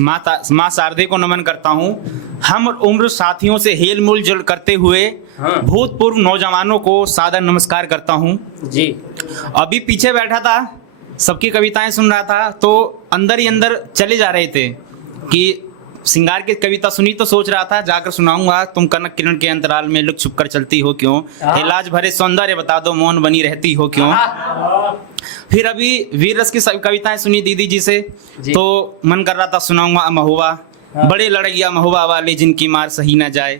माँ शारदे को नमन करता हूँ। हम उम्र साथियों से हेल मूल जुल करते हुए भूतपूर्व नौजवानों को सादर नमस्कार करता हूँ जी। अभी पीछे बैठा था, सबकी कविताएं सुन रहा था, तो अंदर ही अंदर चले जा रहे थे कि सिंगार की कविता सुनी तो सोच रहा था जाकर सुनाऊंगा। तुम कनक किरण के अंतराल में लुक छुप कर चलती हो क्यों, इलाज भरे सौंदर्य बता दो मौन बनी रहती हो क्यों। फिर अभी वीर रस की कविताएं सुनी दीदी जी से, तो मन कर रहा था सुनाऊंगा महुआ। बड़े लड़ैया महुआ वाले जिनकी मार सही ना जाए,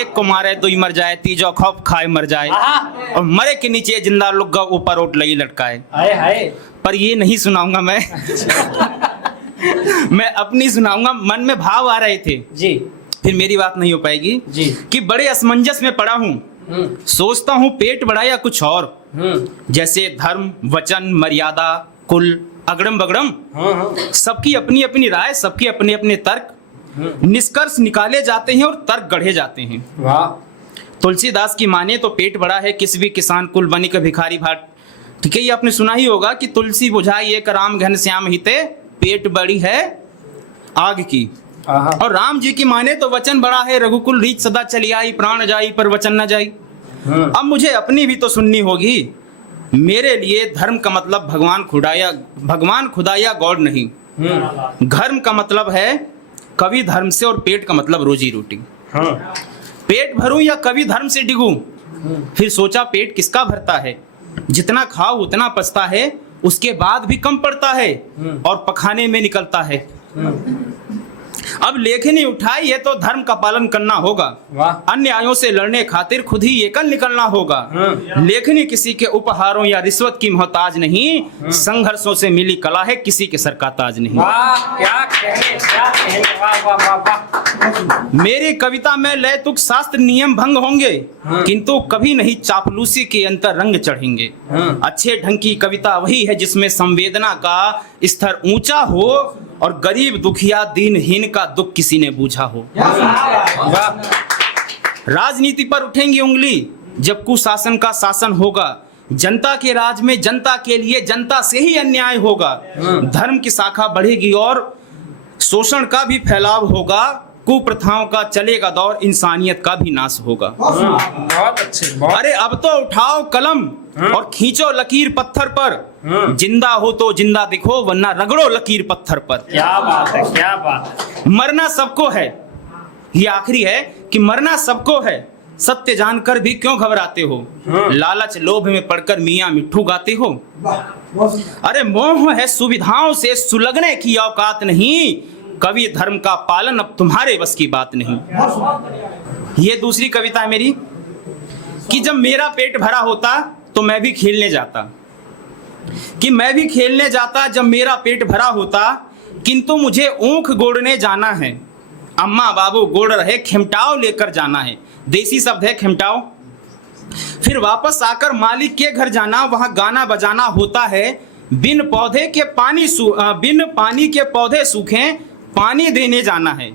एक को मारे तो ही मर जाए, तीजो खौफ खाए मर जाए, और मरे के नीचे जिंदा लुग्गा ऊपर ओट लगी लटकाए। पर ये नहीं सुनाऊंगा मैं मैं अपनी सुनाऊंगा। मन में भाव आ रहे थे जी, फिर मेरी बात नहीं हो पाएगी जी। कि बड़े असमंजस में पड़ा हूँ, सोचता हूँ पेट बड़ा या कुछ और, जैसे धर्म वचन मर्यादा कुल अगड़म बगड़म, सबकी अपनी अपनी राय, सबके अपने अपने तर्क, निष्कर्ष निकाले जाते हैं और तर्क गढ़े जाते हैं। वाह। तुलसीदास की माने तो पेट बड़ा है किस भी किसान कुल बनी का भिखारी भाट। ठीक है, ये आपने सुना ही होगा कि तुलसी बुझाई एक राम घन श्याम हिते, पेट बड़ी है आग की। और राम जी की माने तो वचन बड़ा है रघुकुल रीत सदा चली आई, प्राण जाई पर वचन न जाई। अब मुझे अपनी भी तो सुननी होगी। मेरे लिए धर्म का मतलब भगवान खुदाया गॉड नहीं। धर्म का मतलब है कवि धर्म से, और पेट का मतलब रोजी रोटी। पेट भरूं या कवि धर्म से डिगूं, फिर सोचा पेट किसका भरता है, जितना खाओ उतना पचता है, उसके बाद भी कम पड़ता है और पखाने में निकलता है। अब लेखनी उठाई है तो धर्म का पालन करना होगा, अन्यायों से लड़ने खातिर खुद ही एकल निकलना होगा। लेखनी किसी के उपहारों या रिश्वत की मोहताज नहीं, संघर्षों से मिली कला है किसी के सर का ताज नहीं। क्या कहने, वाह वाह वाह वाह। मेरी कविता में लय तुक शास्त्र नियम भंग होंगे, किंतु कभी नहीं चापलूसी के अंतर रंग चढ़ेंगे। अच्छे ढंग की कविता वही है जिसमें संवेदना का स्तर ऊंचा हो और गरीब दुखिया दीनहीन का दुख किसी ने बूझा हो। राजनीति पर उठेंगी उंगली जब कुशासन का शासन होगा, जनता के राज में जनता के लिए जनता से ही अन्याय होगा। धर्म की शाखा बढ़ेगी और शोषण का भी फैलाव होगा, कुप्रथाओं का चलेगा दौर, इंसानियत का भी नाश होगा। बहुत अच्छे। अरे अब तो उठाओ कलम और खींचो लकीर पत्थर पर, जिंदा हो तो जिंदा दिखो वरना रगड़ो लकीर पत्थर पर। क्या बात है, क्या बात है। मरना सबको है, ये आखिरी है कि मरना सबको है, सत्य जानकर भी क्यों घबराते हो, लालच लोभ में पड़कर मियां मिट्ठू गाते हो। अरे मोह है सुविधाओं से सुलगने की औकात नहीं, कवि धर्म का पालन अब तुम्हारे बस की बात नहीं। ये दूसरी कविता है मेरी कि जब मेरा पेट भरा होता तो मैं भी खेलने जाता, जब मेरा पेट भरा होता, किंतु मुझे ऊख गोड़ने जाना है, अम्मा बाबू गोड़ रहे खिमटाओ लेकर जाना है, देसी शब्द है खिमटाओ। फिर वापस आकर मालिक के घर जाना, वहां गाना बजाना होता है, बिन पानी के पौधे सूखे पानी देने जाना है।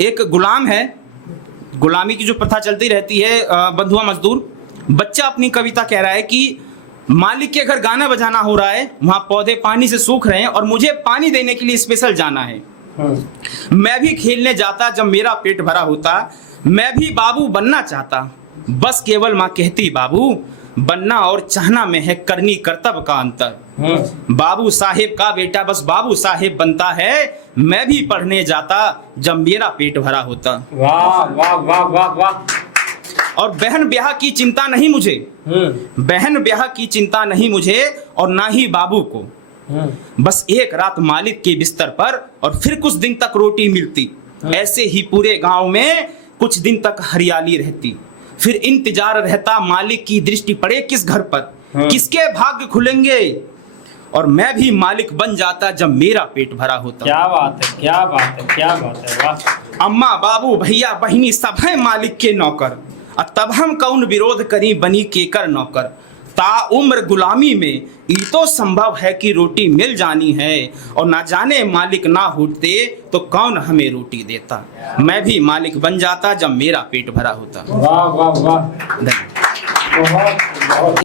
एक गुलाम है, गुलामी की जो प्रथा चलती रहती है, बंधुआ मजदूर, बच्चा अपनी कविता कह रहा है कि मालिक के घर गाना बजाना हो रहा है, वहां पौधे पानी से सूख रहे हैं और मुझे पानी देने के लिए स्पेशल जाना है। मैं भी खेलने जाता जब मेरा पेट भरा होता, मैं भी बाबू बनना चाहता, बस केवल माँ कहती बाबू, बनना और चाहना में है करनी कर्तव्य का अंतर। बाबू साहेब का बेटा बस बाबू साहेब बनता है, मैं भी पढ़ने जाता जब मेरा पेट भरा होता। वाह वाह वाह वाह वाह। और बहन ब्याह की चिंता नहीं मुझे, बहन ब्याह की चिंता नहीं मुझे और ना ही बाबू को, बस एक रात मालिक के बिस्तर पर और फिर कुछ दिन तक रोटी मिलती, ऐसे ही पूरे गांव में कुछ दिन तक हरियाली रहती। फिर इंतजार रहता मालिक की दृष्टि पड़े किस घर पर, किसके भाग्य खुलेंगे, और मैं भी मालिक बन जाता जब मेरा पेट भरा होता। क्या बात है, क्या बात है, क्या बात है। वाह। अम्मा बाबू भैया बहिनी सब हैं मालिक के नौकर, तब हम कौन विरोध करी बनी केकर नौकर। ता उम्र गुलामी में ये तो संभव है कि रोटी मिल जानी है, और ना जाने मालिक ना होते तो कौन हमें रोटी देता। मैं भी मालिक बन जाता जब मेरा पेट भरा होता। वाह वाह वाह। धन्यवाद। बहुत